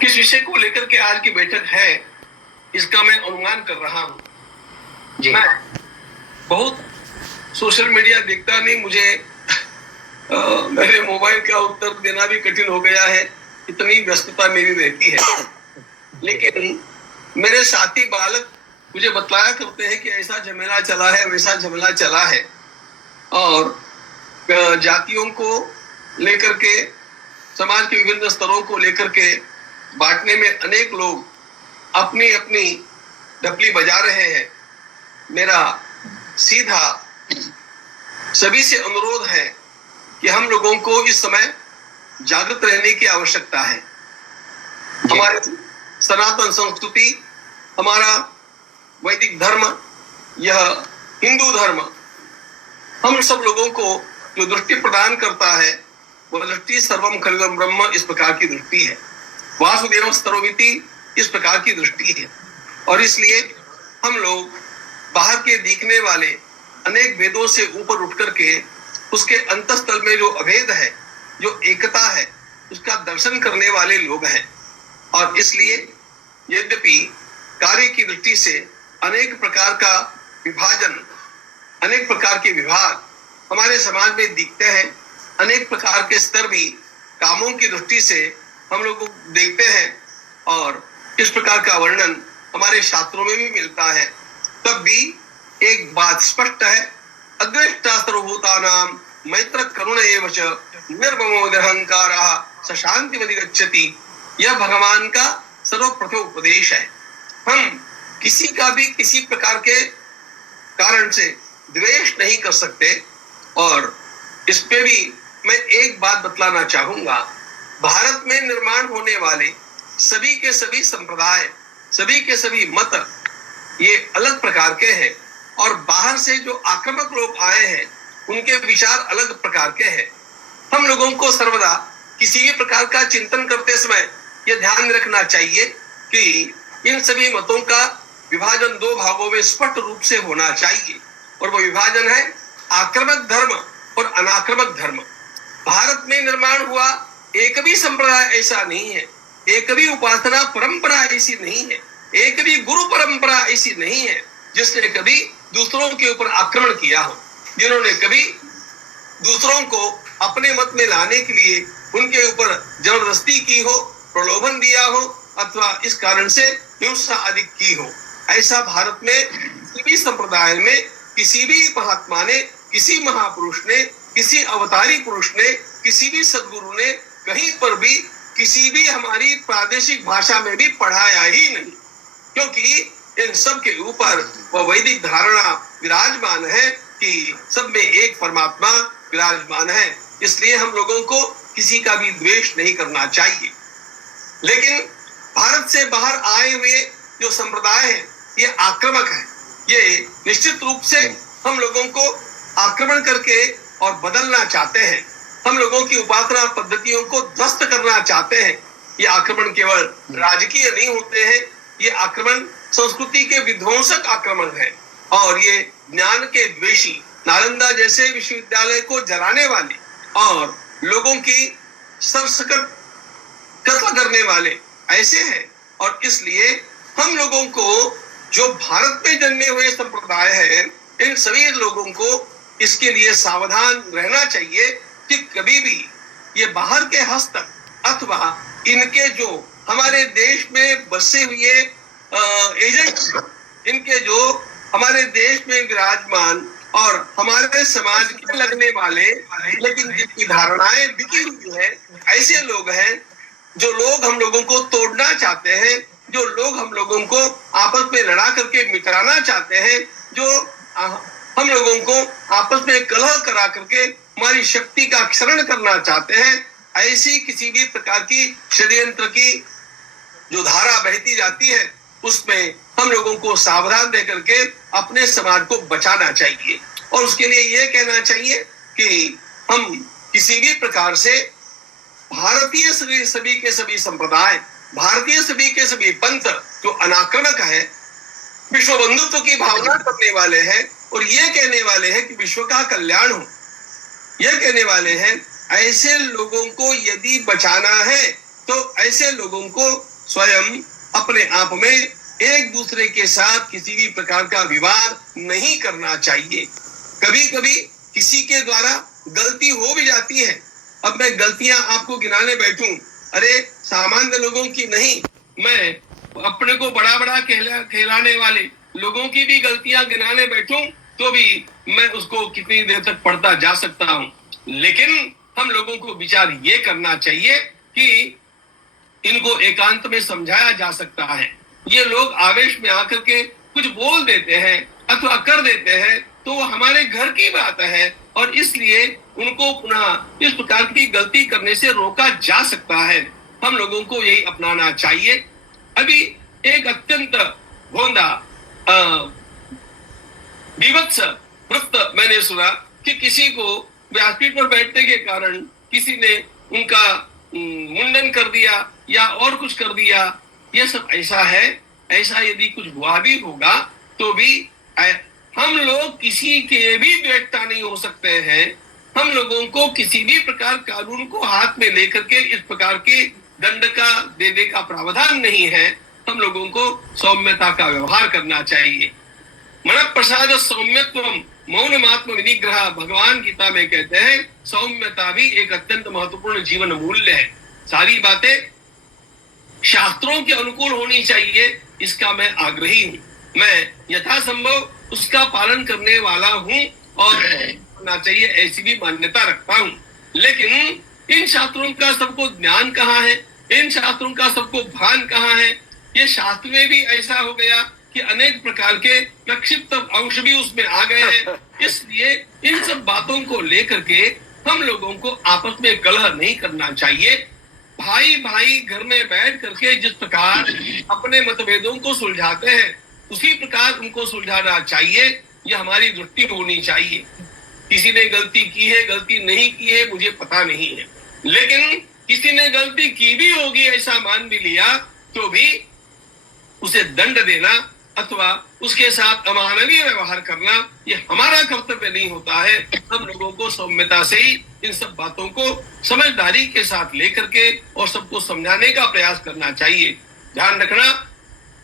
किस विषय को लेकर के आज की बैठक है, इसका मैं अनुमान कर रहा हूं। मैं बहुत सोशल मीडिया देखता नहीं, मुझे मेरे मोबाइल का उत्तर देना भी कठिन हो गया है, इतनी व्यस्तता मेरी रहती है। लेकिन मेरे साथी बालक मुझे बतलाया करते हैं कि ऐसा झमेला चला है, वैसा झमेला चला है, और जातियों को लेकर के, समाज के विभिन्न स्तरों को लेकर के बांटने में अनेक लोग अपनी अपनी डपली बजा रहे हैं। मेरा सीधा सभी से अनुरोध है कि हम लोगों को इस समय जागृत रहने की आवश्यकता है। हमारी सनातन संस्कृति, हमारा वैदिक धर्म, यह हिंदू धर्म हम सब लोगों को जो दृष्टि प्रदान करता है, वह दृष्टि सर्वम खलुगम ब्रह्म इस प्रकार की दृष्टि है। वासुदेव स्तरोमिति इस प्रकार की दृष्टि है। और इसलिए हम लोग बाहर के दिखने वाले अनेक भेदों से ऊपर उठ करके उसके अंतस्थल में जो अभेद है, जो एकता है, उसका दर्शन करने वाले लोग हैं। और इसलिए यद्यपि कार्य की दृष्टि से अनेक प्रकार का विभाजन, अनेक प्रकार के विभाग हमारे समाज में दिखते हैं, अनेक प्रकार के स्तर भी कामों की दृष्टि से हम लोग देखते हैं, और इस प्रकार का वर्णन हमारे शास्त्रों में भी मिलता है, तब भी एक बात स्पष्ट है, अग्रेष्टा सर्वभूतानां मैत्र करुण एव च निर्ममो निरहंकारः स शांतिमधिगच्छति। यह भगवान का सर्वप्रथम उपदेश है। हम किसी का भी किसी प्रकार के कारण से द्वेष नहीं कर सकते। और इस पे भी मैं एक बात बतलाना चाहूंगा, भारत में निर्माण होने वाले सभी के सभी संप्रदाय, सभी के सभी मत ये अलग प्रकार के हैं, और बाहर से जो आक्रामक लोग आए हैं उनके विचार अलग प्रकार के हैं। हम लोगों को सर्वदा किसी भी प्रकार का चिंतन करते समय यह ध्यान रखना चाहिए कि इन सभी मतों का विभाजन दो भागों में स्पष्ट रूप से होना चाहिए, और वह विभाजन है आक्रामक धर्म और अनाक्रामक धर्म। भारत में निर्माण हुआ एक भी संप्रदाय ऐसा नहीं है, एक भी उपासना परंपरा ऐसी नहीं है, एक भी गुरु परंपरा ऐसी नहीं है जिसने कभी दूसरों के ऊपर आक्रमण किया हो, जिन्होंने कभी दूसरों को अपने मत में लाने के लिए उनके ऊपर जबरदस्ती की हो, प्रलोभन दिया हो, अथवा इस कारण से हिंसा अधिक की हो। ऐसा भारत में किसी भी संप्रदाय में किसी भी महात्मा ने, किसी महापुरुष ने, किसी अवतारी पुरुष ने, किसी भी सद्गुरु ने कहीं पर भी किसी भी हमारी प्रादेशिक भाषा में भी पढ़ाया ही नहीं, क्योंकि इन सब के ऊपर वह वैदिक धारणा विराजमान है कि सब में एक परमात्मा विराजमान है। इसलिए हम लोगों को किसी का भी द्वेष नहीं करना चाहिए। लेकिन भारत से बाहर आए हुए जो संप्रदाय है, ये आक्रामक है। ये निश्चित रूप से हम लोगों को आक्रमण करके और बदलना चाहते हैं, हम लोगों की उपासना पद्धतियों को ध्वस्त करना चाहते हैं। ये आक्रमण केवल राजकीय नहीं होते हैं, ये आक्रमण संस्कृति के विध्वंसक आक्रमण है, और ये ज्ञान के द्वेषी, नालंदा जैसे विश्वविद्यालय को जलाने वाले और लोगों की सरसकट कत्ल करने वाले ऐसे हैं। और इसलिए हम लोगों को, जो भारत में जन्मे हुए संप्रदाय है, इन सभी लोगों को इसके लिए सावधान रहना चाहिए कि कभी भी ये बाहर के हस्तक अथवा इनके जो हमारे देश में बसे हुए एजेंट, इनके जो हमारे देश में विराजमान और हमारे समाज के लगने वाले, लेकिन जिनकी धारणाएं बिकी हुई है, ऐसे लोग हैं जो लोग हम लोगों को तोड़ना चाहते हैं, जो लोग हम लोगों को आपस में लड़ा करके मिटाना चाहते हैं, जो हम लोगों को आपस में कलह करा करके हमारी शक्ति का क्षरण करना चाहते हैं। ऐसी किसी भी प्रकार की षड्यंत्र की जो धारा बहती जाती है, उसमें हम लोगों को सावधान रह करके अपने समाज को बचाना चाहिए। और उसके लिए यह कहना चाहिए कि हम किसी भी प्रकार से भारतीय सभी के सभी संप्रदाय, भारतीय सभी के सभी पंथ जो अनाक्रमक है, विश्व बंधुत्व की भावना करने वाले हैं, और ये कहने वाले हैं कि विश्व का कल्याण हो, यह कहने वाले हैं, ऐसे लोगों को यदि बचाना है तो ऐसे लोगों को स्वयं अपने आप में एक दूसरे के साथ किसी भी प्रकार का विवाद नहीं करना चाहिए। कभी कभी किसी के द्वारा गलती हो भी जाती है। अब मैं गलतियां आपको गिनाने बैठूं, अरे सामान्य लोगों की नहीं, मैं अपने को बड़ा बड़ा कहलाने वाले लोगों की भी गलतियां गिनाने बैठूं तो भी मैं उसको कितनी देर तक पढ़ता जा सकता हूं। लेकिन हम लोगों को विचार ये करना चाहिए कि इनको एकांत में समझाया जा सकता है। ये लोग आवेश में आकर के कुछ बोल देते हैं अथवा कर देते हैं तो वो हमारे घर की बात है और इसलिए उनको पुनः इस प्रकार की गलती करने से रोका जा सकता है। हम लोगों को यही अपनाना चाहिए। अभी एक अत्यंत भोंदा विवत्स वृत्त मैंने सुना कि किसी को व्यासपीठ पर बैठने के कारण किसी ने उनका मुंडन कर दिया या और कुछ कर दिया। यह सब ऐसा है, ऐसा यदि कुछ हुआ भी होगा तो भी हम लोग किसी के भी द्वेषता नहीं हो सकते हैं। हम लोगों को किसी भी प्रकार कानून को हाथ में लेकर के इस प्रकार के दंड का देने का प्रावधान नहीं है। हम लोगों को सौम्यता का व्यवहार करना चाहिए। मन प्रसाद सौम्यत्वम मौनमात्म विनिग्रह, भगवान गीता में कहते हैं सौम्यता भी एक अत्यंत महत्वपूर्ण जीवन मूल्य है। सारी बातें शास्त्रों के अनुकूल होनी चाहिए, इसका मैं आग्रही हूँ। मैं यथासंभव उसका पालन करने वाला हूँ और होना चाहिए ऐसी भी मान्यता रखता हूँ। लेकिन इन शास्त्रों का सबको ज्ञान कहाँ है, इन शास्त्रों का सबको भान कहाँ है? ये शास्त्र में भी ऐसा हो गया कि अनेक प्रकार के प्रक्षिप्त अंश भी उसमें आ गए हैं। इसलिए इन सब बातों को लेकर के हम लोगों को आपस में कलह नहीं करना चाहिए। भाई भाई घर में बैठ करके जिस प्रकार अपने मतभेदों को सुलझाते हैं उसी प्रकार उनको सुलझाना चाहिए। यह हमारी दृष्टि होनी चाहिए। किसी ने गलती की है, गलती नहीं की है, मुझे पता नहीं है, लेकिन किसी ने गलती की भी होगी ऐसा मान भी लिया तो भी उसे दंड देना अथवा उसके साथ अमानवीय व्यवहार करना ये हमारा कर्तव्य नहीं होता है। हम लोगों को सौम्यता से ही इन सब बातों को समझदारी के साथ लेकर के और सबको समझाने का प्रयास करना चाहिए। ध्यान रखना